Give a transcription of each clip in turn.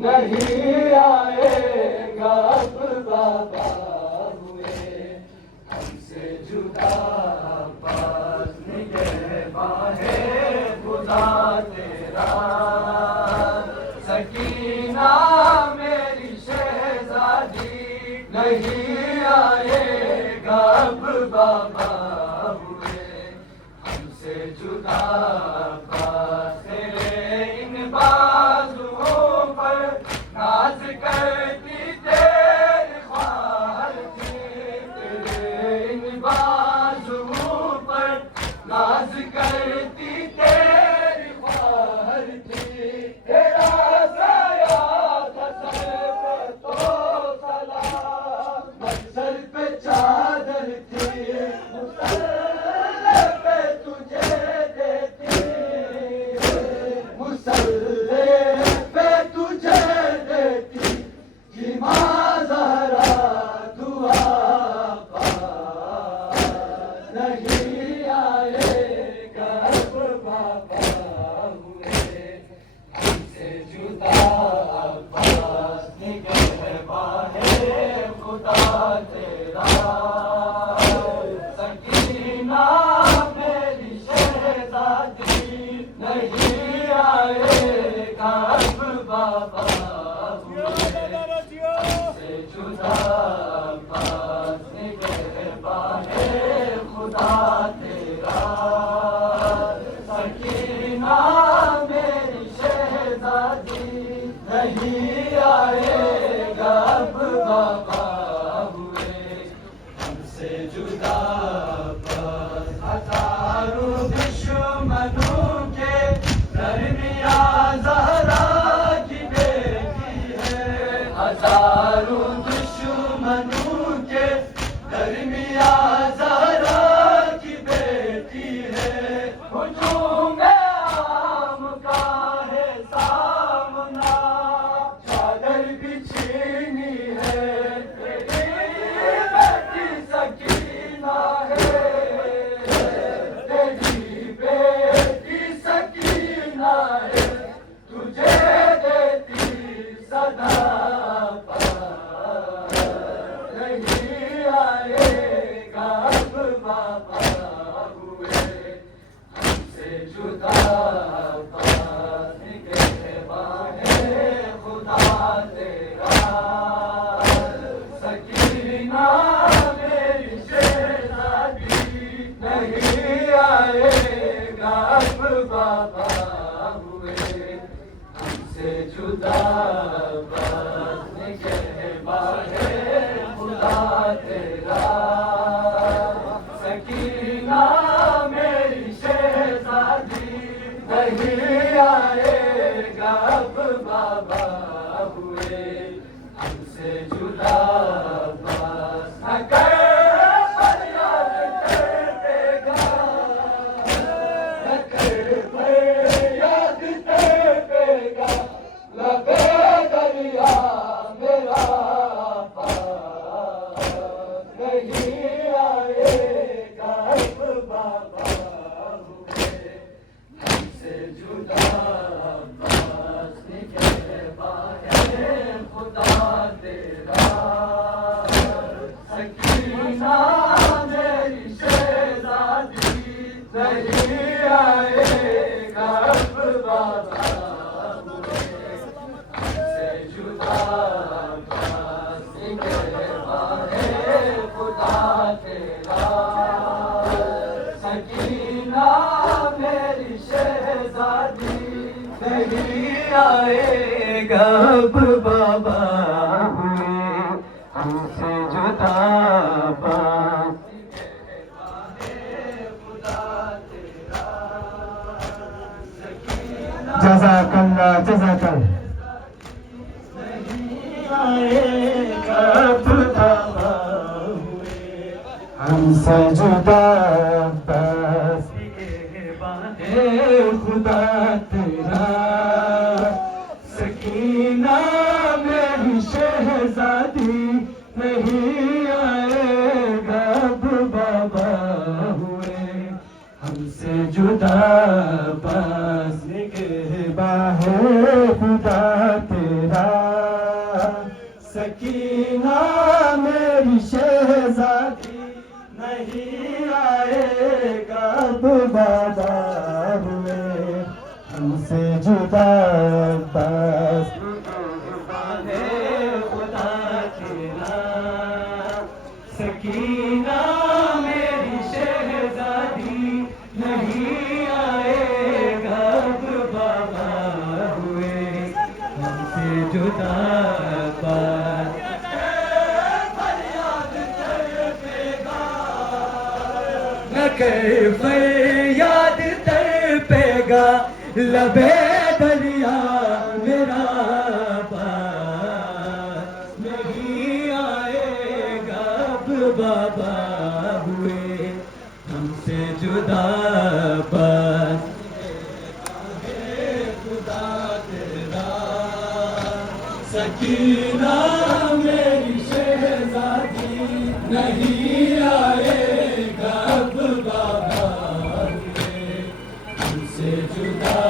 नहीं आएगा अब बाबा हुए हमसे जुदा पास निगहबाने खुदा तेरा सकीना मेरी शहजादी नहीं आएगा अब बाबा हुए हमसे जुदा पास तेरे इन बाजुओं पर नाज करती तेरी ख्वार थी तेरे इन बाजुओं पर नाज करती तेरी ख्वार थी तेरा साया था सर पे तो सलाम सर पे चादर थी मुसल्ले पे तुझे देती मुसल्ले पे तुझे देती कि माँ ज़हरा दुआ पास नहीं आएगा अब बाबा हुए हमसे जुदा पास निगहबाने खुदा तेरा सकीना मेरी शहजादी नहीं आएगा अब बाबा हमसे जुदा पास निगहबाने खुदा तेरा सकीना मेरी शहजादी नहीं आएगा अब बाबा हुए हमसे जुदा पास हजारों दुश्मनों के दरमियान ज़हरा की बेटी है हजारों दुश्मनों के दरमियान ज़हरा की बेटी है हुजूम आम का है सामना चादर बिछीनी है तेरी बेटी सकीना है तेरी बेटी सकीना है तुझे देती सदा पास नहीं आएगा अब बाबा हुए हमसे जुदा पास निगहबाने खुदा तेरा सकीना मेरी शहजादी नहीं आएगा अब बाबा हुए हमसे जुदा पास निगहबाने खुदा तेरा सकीना मेरी शहजादी नहीं आएगा अब बाबा हुए हमसे जुदा पास न कर फरियाद करेगा न कर फरियाद करेगा लबे दरिया मेरा पास नहीं आएगा अब बाबा हुए हमसे जुदा पास निगहबाने खुदा तेरा सकीना मेरी शहजादी नहीं आएगा अब बाबा हुए हमसे जुदा पास निगहबाने खुदा तेरा सकीना मेरी शहजादी नहीं आएगा अब बाबा हुए हमसे जुदा पास निगहबाने खुदा तेरा जज़ाकल्लाह जज़ाकल्लाह। कब बाबा हुए हमसे जुदा बस खुदा तेरा, सकीना मेरी शहजादी नहीं आएगा अब बाबा हुए हमसे जुदा, बस निगहबान खुदा तेरा, सकीना मेरी शहजादी नहीं आएगा अब बाबा हुए हमसे जुदा बस खुदा तेरा, सकीना मेरी शहजादी नहीं आएगा अब बाबा हुए हमसे जुदा, बस कैफ याद तड़पेगा लबे दरिया मेरा पास नहीं आएगा अब बाबा हुए हमसे जुदा, बस खुदा तेरा, सकीना मेरी शहजादी नहीं आएगा अब बाबा हुए हमसे जुदा,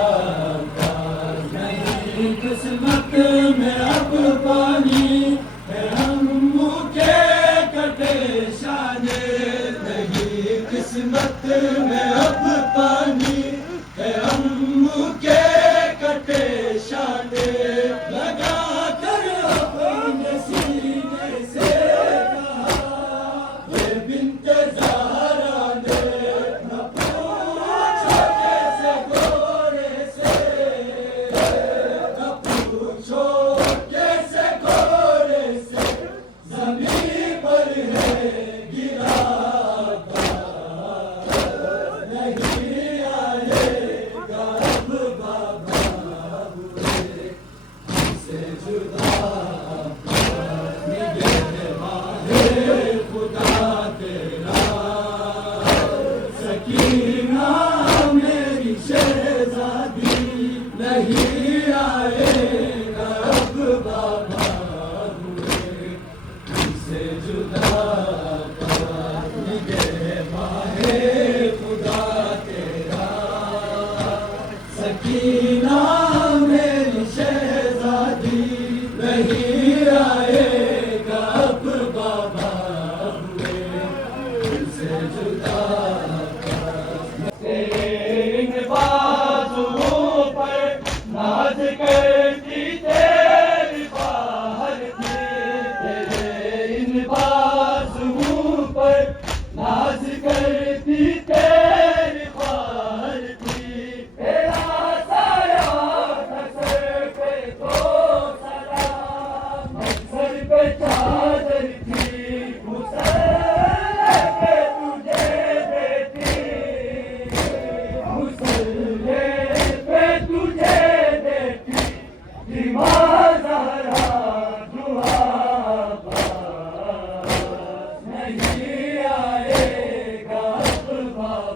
बस नहीं किस्मत में अब पानी है हम के कटे शाने, नहीं किस्मत में अब पानी है हम के कटे शाने, लगा कर अपने सीने से कहा ये बिन्ते ज़हरा ने, न पूछो कैसे गोरे से, न पूछो कैसे गोरे से, ज़मीन पर है गिरा नहीं आएगा अब बाबा हुए हमसे जुदा, निगहबान खुदा तेरा, सकीना मेरी शहजादी नहीं आएगा अब बाबा हुए हमसे जुदा, निगहबान खुदा तेरा, सकीना मेरी शहजादी नहीं आएगा अब बाबा हुए हमसे जुदा, इन बाजुओं पर नाज करती तेरी बाहर थी, तेरे इन बाजुओं पर नाज करती तेरी बाहर थी, तेरा साया था सर पे तो सलाम, सर पे चादर थी मुसल्ले पे तुझे देती, मुसल्ले पे तुझे देती ज़हरा दुआ, बस नहीं आएगा अब बाबा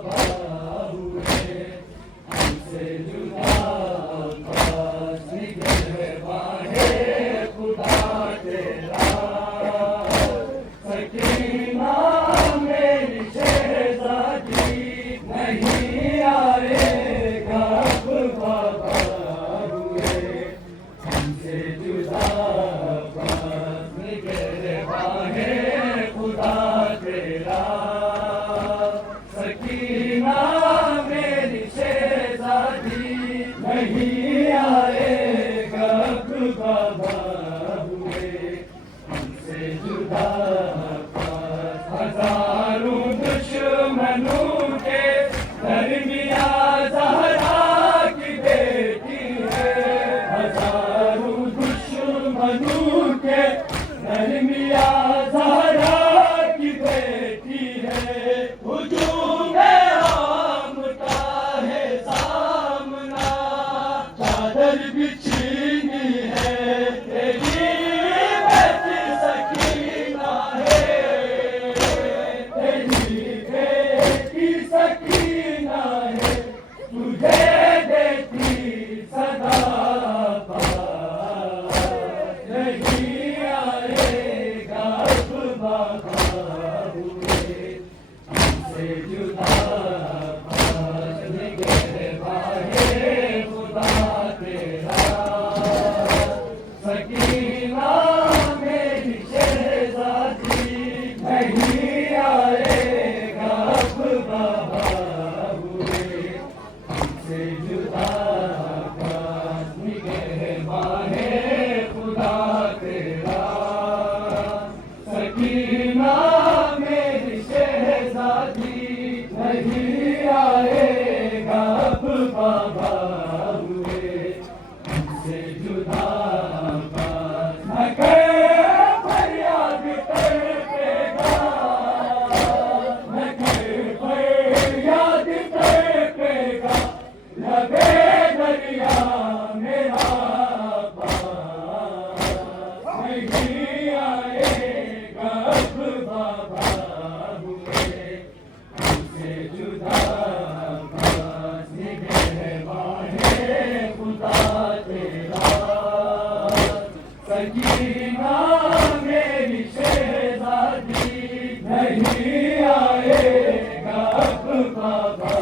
बाबा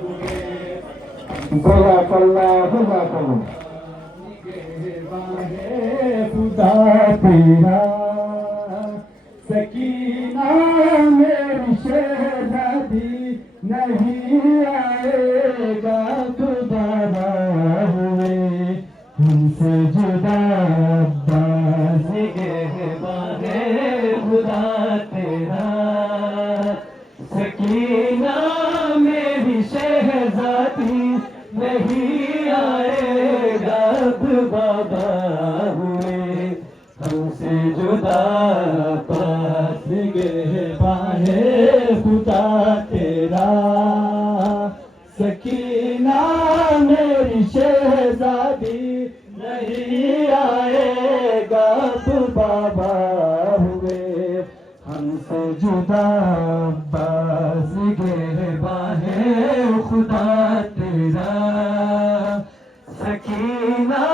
हुए। जज़ाकल्लाहु निगहबान खुदा तेरा, सकीना मेरी शहज़ादी, नहीं आएगा दोबारा हुए हमसे जुदा अब्बास। निगहबान खुदा तेरा, सकीना मेरी शहज़ादी, नहीं आएगा बाबा हुए हमसे जुदा अब्बास। निगहबान खुदा तेरा, सकीना मेरी शहज़ादी, नहीं आएगा बाबा हुए हमसे जुदा अब्बास। निगहबान खुदा तेरा, सकीना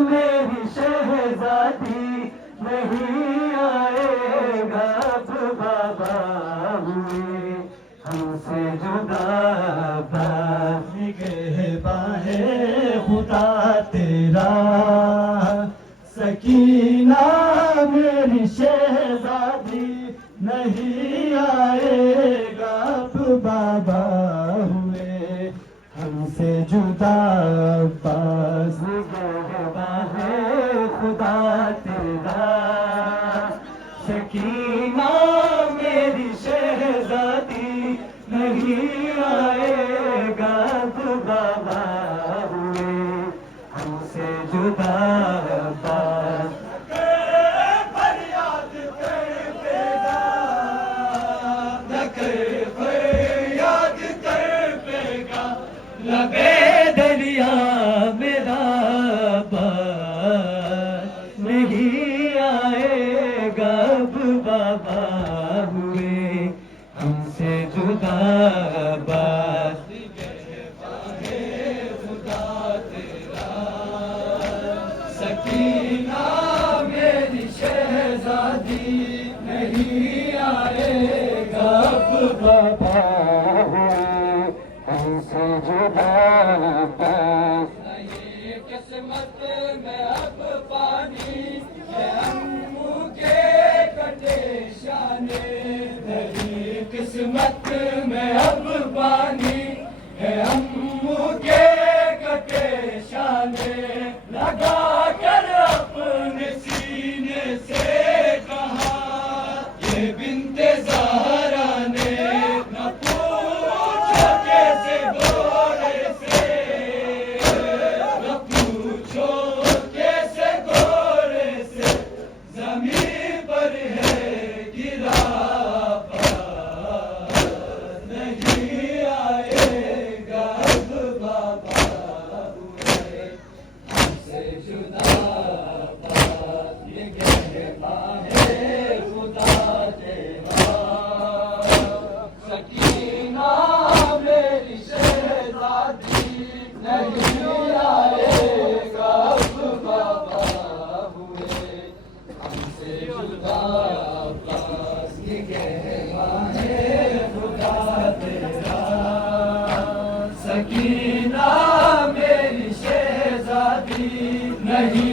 मेरी शहज़ादी, नहीं आएगा बाबा हुए हमसे जुदा अब्बास। निगहबान खुदा तेरा, सकीना मेरी शहज़ादी, नहीं आएगा बाबा हुए हमसे जुदा अब्बास। निगहबान खुदा तेरा, सकीना मेरी शहज़ादी, नहीं आएगा बाबा हुए हमसे जुदा अब्बास। फरियाद कर बेगा, न कर फरियाद कर बेगा, लबे दरिया मेरा अब्बास, नहीं आएगा बाबा हुए हमसे जुदा अब्बास। खुदा तेरा, सकीना मेरी शहज़ादी, नहीं आएगा बाबा हुए हमसे जुदा अब्बास। नहीं किस्मत में अब पानी, है अम्मू के कटे शाने, नहीं किस्मत में अब पानी, है अम्मू के कटे शाने, लगा कर अपने सीने से कहा, ये बिन्ते ज़हरा ने, न पूछो कैसे गोरे से, न पूछो कैसे गोरे से, ज़मीन पर है गिरा पास, नहीं आएगा बाबा हुए हमसे जुदा अब्बास। निगहबान खुदा तेरा, सकीना मेरी शहज़ादी, नहीं आएगा बाबा हुए हमसे जुदा अब्बास। निगहबान खुदा तेरा, सकीना मेरी शहज़ादी, नहीं